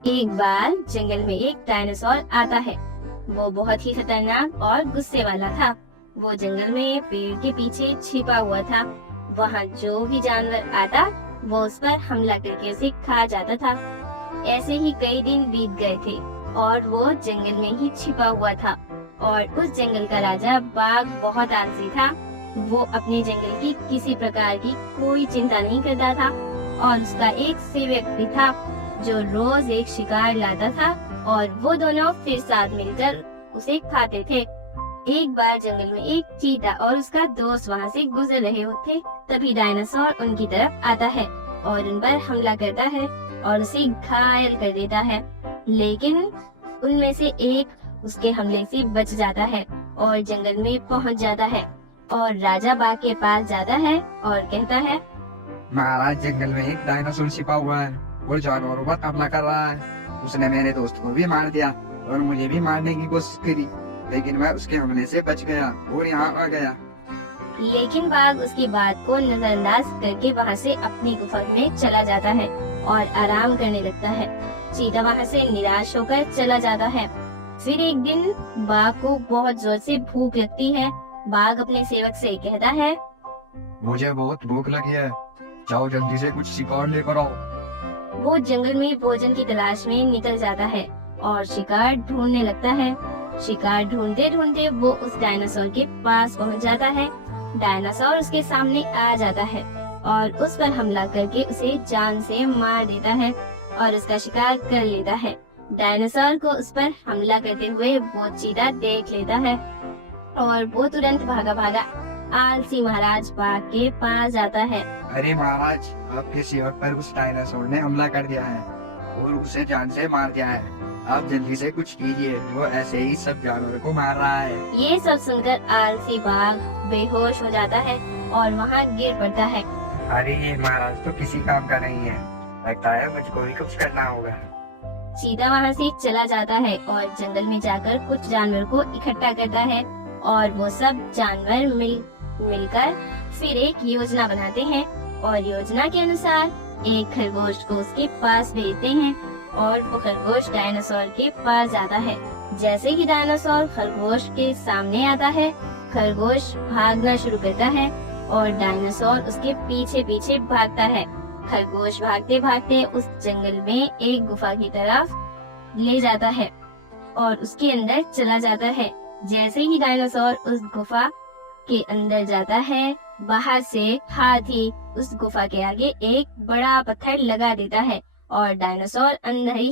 एक बार जंगल में एक डायनासोर आता है। वो बहुत ही खतरनाक और गुस्से वाला था। वो जंगल में पेड़ के पीछे छिपा हुआ था। वहाँ जो भी जानवर आता वो उस पर हमला करके उसे खा जाता था। ऐसे ही कई दिन बीत गए थे और वो जंगल में ही छिपा हुआ था। और उस जंगल का राजा बाघ बहुत आलसी था। वो अपने जंगल की किसी प्रकार की कोई चिंता नहीं करता था और उसका एक सेवक भी था जो रोज एक शिकार लाता था और वो दोनों फिर साथ मिलकर उसे खाते थे। एक बार जंगल में एक चीता और उसका दोस्त वहाँ से गुजर रहे होते, तभी डायनासोर उनकी तरफ आता है और उन पर हमला करता है और उसे घायल कर देता है। लेकिन उनमें से एक उसके हमले से बच जाता है और जंगल में पहुँच जाता है और राजा बाघ के पास जाता है और कहता है, महाराज, जंगल में एक डायनासोर छिपा हुआ है। वो जानवरों पर हमला कर रहा है। उसने मेरे दोस्त को भी मार दिया और मुझे भी मारने की कोशिश करी, लेकिन मैं उसके हमले से बच गया और यहाँ आ गया। लेकिन बाघ उसकी बात को नजरअंदाज करके वहाँ से अपनी गुफा में चला जाता है और आराम करने लगता है। चीता वहाँ से निराश होकर चला जाता है। फिर एक दिन बाघ को बहुत जोर से भूख लगती है। बाघ अपने सेवक से कहता है, मुझे बहुत भूख लगी है, जाओ जल्दी से कुछ शिकार लेकर आओ। वो जंगल में भोजन की तलाश में निकल जाता है और शिकार ढूंढने लगता है। शिकार ढूंढते ढूंढते वो उस डायनासोर के पास पहुंच जाता है। डायनासोर उसके सामने आ जाता है और उस पर हमला करके उसे जान से मार देता है और उसका शिकार कर लेता है। डायनासोर को उस पर हमला करते हुए वो चीता देख लेता है और वो तुरंत भागा भागा आलसी महाराज बाघ के पास जाता है। अरे महाराज, आपके सेवक पर उस डायनासोर ने हमला कर दिया है और उसे जान से मार दिया है। आप जल्दी से कुछ कीजिए, वो ऐसे ही सब जानवरों को मार रहा है। ये सब सुनकर आलसी बाघ बेहोश हो जाता है और वहाँ गिर पड़ता है। अरे ये महाराज तो किसी काम का नहीं है, लगता है मुझको भी कुछ करना होगा। चीता वहाँ से चला जाता है और जंगल में जाकर कुछ जानवर को इकट्ठा करता है और वो सब जानवर मिलकर फिर एक योजना बनाते हैं और योजना के अनुसार एक खरगोश को उसके पास भेजते हैं और वो खरगोश डायनासोर के पास जाता है। जैसे ही डायनासोर खरगोश के सामने आता है, खरगोश भागना शुरू करता है और डायनासोर उसके पीछे पीछे भागता है। खरगोश भागते भागते उस जंगल में एक गुफा की तरफ ले जाता है और उसके अंदर चला जाता है। जैसे ही डायनासोर उस गुफा के अंदर जाता है, बाहर से हाथी उस गुफा के आगे एक बड़ा पत्थर लगा देता है और डायनासोर अंदर ही